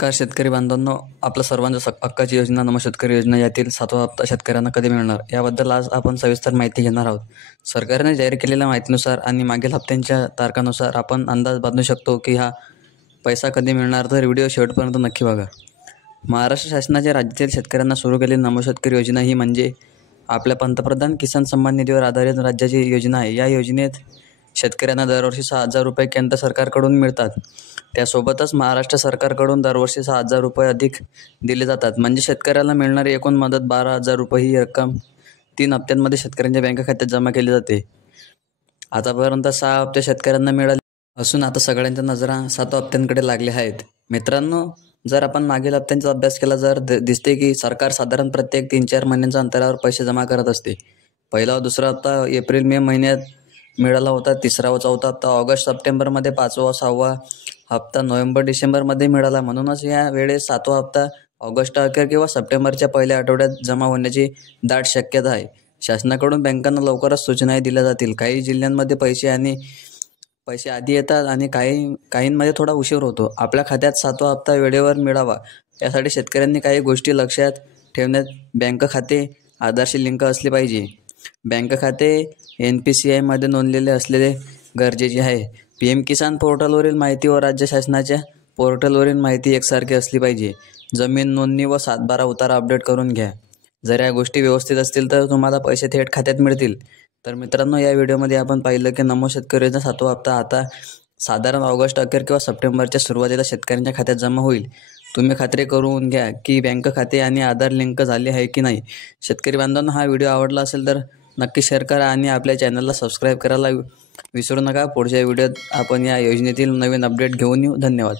नमस्कार शेतकरी बांधवांनो, आपल्या सर्वांच्या हक्काची योजना नमो शेतकरी योजना यातील 7वा हप्ता शेतकऱ्यांना कधी मिळणार याबद्दल आज आपण सविस्तर माहिती घेणार आहोत. सरकारने जाहीर केलेल्या माहितीनुसार आणि मागील हप्त्यांच्या तारखांनुसार आपण अंदाज बांधू शकतो की हा पैसा कधी मिळणार, तर व्हिडिओ शेवटपर्यंत नक्की बघा. महाराष्ट्र शासनाच्या राज्यातील शेतकऱ्यांना सुरू केलेली नमो शेतकरी योजना ही म्हणजे आपल्या पंतप्रधान किसान सन्मान निधीवर आधारित राज्याची योजना आहे. या योजनेत शेतकऱ्यांना दरवर्षी 6,000 रुपये केंद्र सरकारकडून मिळतात. त्यासोबतच महाराष्ट्र सरकारकडून दरवर्षी 6,000 रुपये अधिक दिले जातात. म्हणजे शेतकऱ्याला मिळणारी एकूण मदत 12,000 रुपये ही रक्कम 3 हप्त्यांमध्ये शेतकऱ्यांच्या बँक खात्यात जमा केली जाते. आतापर्यंत 6 हप्ते शेतकऱ्यांना मिळाले असून आता सगळ्यांच्या नजरा 7व्या हप्त्यांकडे लागल्या आहेत. मित्रांनो, जर आपण मागील हप्त्यांचा अभ्यास केला तर दिसते की सरकार साधारण प्रत्येक 3-4 महिन्यांच्या अंतरावर पैसे जमा करत असते. पहिला व दुसरा हप्ता एप्रिल मे महिन्यात मिळाला होता. तिसरा व चौथा हप्ता ऑगस्ट सप्टेंबरमध्ये, 5वा व 6वा हप्ता नोव्हेंबर डिसेंबरमध्ये मिळाला. म्हणूनच या वेळेस 7वा हप्ता ऑगस्ट अखेर किंवा सप्टेंबरच्या पहिल्या आठवड्यात जमा होण्याची दाट शक्यता आहे. शासनाकडून बँकांना लवकरच सूचनाही दिल्या जातील. काही जिल्ह्यांमध्ये पैसे आधी येतात आणि काहींमध्ये थोडा उशीर होतो. आपल्या खात्यात 7वा हप्ता वेळेवर मिळावा यासाठी शेतकऱ्यांनी काही गोष्टी लक्षात ठेवण्यात. बँक खाते आधारशी लिंक असले पाहिजे. बँक खाते NPCI मध्ये नोंदलेले असलेले गरजेचे आहे. PM किसान पोर्टलवरील माहिती व राज्य शासनाच्या पोर्टलवरील माहिती एकसारखी असली पाहिजे. जमीन नोंदणी व 7/12 उतारा अपडेट करून घ्या. जर या गोष्टी व्यवस्थित असतील तर तुम्हाला पैसे थेट खात्यात मिळतील. तर मित्रांनो, या व्हिडिओमध्ये आपण पाहिलं की नमो शेतकरी योजना 7वा हप्ता आता साधारण ऑगस्ट अखेर किंवा सप्टेंबरच्या सुरुवातीला शेतकऱ्यांच्या खात्यात जमा होईल. तुम्ही खात्री करून घ्या की बँक खाते आणि आधार लिंक झाले आहे की नाही. शेतकरी बांधवांना हा व्हिडिओ आवडला असेल तर नक्की शेअर करा आणि आपल्या चॅनलला सबस्क्राईब करायला विसरू नका. पुढच्या व्हिडिओत आपण या योजनेतील नवीन अपडेट घेऊन येऊ. धन्यवाद.